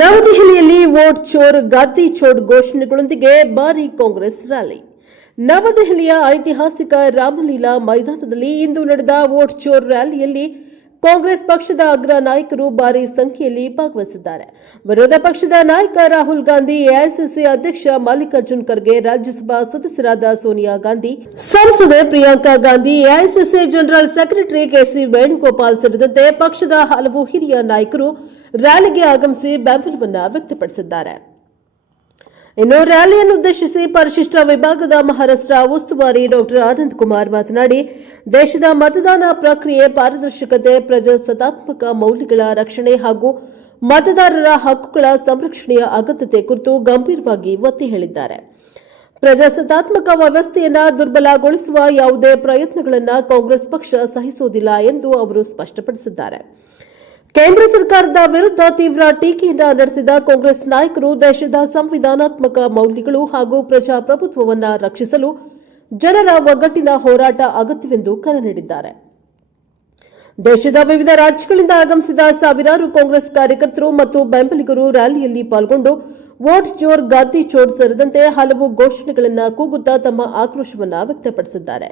ನವದೆಹಲಿಯಲ್ಲಿ ವೋಟ್ ಚೋರ್ ಗಾದಿ ಚೋರ್ ಘೋಷಣೆಗಳೊಂದಿಗೆ ಭಾರೀ ಕಾಂಗ್ರೆಸ್ ರ್ಯಾಲಿ. ನವದೆಹಲಿಯ ಐತಿಹಾಸಿಕ ರಾಮಲೀಲಾ ಮೈದಾನದಲ್ಲಿ ಇಂದು ನಡೆದ ವೋಟ್ ಚೋರ್ ರ್ಯಾಲಿಯಲ್ಲಿ ಕಾಂಗ್ರೆಸ್ ಪಕ್ಷದ ಅಗ್ರ ನಾಯಕರು ಭಾರೀ ಸಂಖ್ಯೆಯಲ್ಲಿ ಭಾಗವಹಿಸಿದ್ದಾರೆ. ವಿರೋಧ ಪಕ್ಷದ ನಾಯಕ ರಾಹುಲ್ ಗಾಂಧಿ, ಎಐಸಿಸಿ ಅಧ್ಯಕ್ಷ ಮಲ್ಲಿಕಾರ್ಜುನ್ ಖರ್ಗೆ, ರಾಜ್ಯಸಭಾ ಸದಸ್ಯರಾದ ಸೋನಿಯಾ ಗಾಂಧಿ, ಸಂಸದೆ Priyanka Gandhi, AICC general secretary KC Venugopal ಸೇರಿದಂತೆ ಪಕ್ಷದ ಹಲವು ಹಿರಿಯ ನಾಯಕರು ರ್ಯಾಲಿಗೆ ಆಗಮಿಸಿ ಬೆಂಬಲವನ್ನು ವ್ಯಕ್ತಪಡಿಸಿದ್ದಾರೆ. ಇನ್ನು ರ್ಯಾಲಿಯನ್ನು ಉದ್ದೇಶಿಸಿ ಪರಿಶಿಷ್ಟ ವಿಭಾಗದ ಮಹಾರಾಷ್ಟ್ರ ಉಸ್ತುವಾರಿ ಡಾ ಆನಂದ್ ಕುಮಾರ್ ಮಾತನಾಡಿ, ದೇಶದ ಮತದಾನ ಪ್ರಕ್ರಿಯೆ ಪಾರದರ್ಶಕತೆ, ಪ್ರಜಾಸತ್ತಾತ್ಮಕ ಮೌಲ್ಯಗಳ ರಕ್ಷಣೆ ಹಾಗೂ ಮತದಾರರ ಹಕ್ಕುಗಳ ಸಂರಕ್ಷಣೆಯ ಅಗತ್ಯತೆ ಕುರಿತು ಗಂಭೀರವಾಗಿ ಒತ್ತಿ ಹೇಳಿದ್ದಾರೆ. ಪ್ರಜಾಸತ್ತಾತ್ಮಕ ವ್ಯವಸ್ಥೆಯನ್ನು ದುರ್ಬಲಗೊಳಿಸುವ ಯಾವುದೇ ಪ್ರಯತ್ನಗಳನ್ನು ಕಾಂಗ್ರೆಸ್ ಪಕ್ಷ ಸಹಿಸುವುದಿಲ್ಲ ಎಂದು ಅವರು ಸ್ಪಷ್ಟಪಡಿಸಿದ್ದಾರೆ. ಕೇಂದ್ರ ಸರ್ಕಾರದ ವಿರುದ್ಧ ತೀವ್ರ ಟೀಕೆಯನ್ನು ನಡೆಸಿದ ಕಾಂಗ್ರೆಸ್ ನಾಯಕರು ದೇಶದ ಸಂವಿಧಾನಾತ್ಮಕ ಮೌಲ್ಯಗಳು ಹಾಗೂ ಪ್ರಜಾಪ್ರಭುತ್ವವನ್ನು ರಕ್ಷಿಸಲು ಜನರ ಒಗ್ಗಟ್ಟಿನ ಹೋರಾಟ ಅಗತ್ಯವೆಂದು ಕರೆ ನೀಡಿದ್ದಾರೆ. ದೇಶದ ವಿವಿಧ ರಾಜ್ಯಗಳಿಂದ ಆಗಮಿಸಿದ ಸಾವಿರಾರು ಕಾಂಗ್ರೆಸ್ ಕಾರ್ಯಕರ್ತರು ಮತ್ತು ಬೆಂಬಲಿಗರು ರ್ಯಾಲಿಯಲ್ಲಿ ಪಾಲ್ಗೊಂಡು ವೋಟ್ ಚೋರ್ ಗಾದಿ ಚೋರ್ ಸೇರಿದಂತೆ ಹಲವು ಘೋಷಣೆಗಳನ್ನು ಕೂಗುತ್ತಾ ತಮ್ಮ ಆಕ್ರೋಶವನ್ನು ವ್ಯಕ್ತಪಡಿಸಿದ್ದಾರೆ.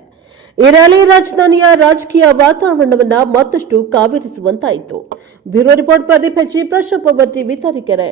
ಈ ರ್ಯಾಲಿ ರಾಜಧಾನಿಯ ರಾಜಕೀಯ ವಾತಾವರಣವನ್ನು ಮತ್ತಷ್ಟು ಕಾವೇರಿಸುವಂತಾಯಿತು. Bureau report Pradeep HC, Prashanth Power TV, Tarikere.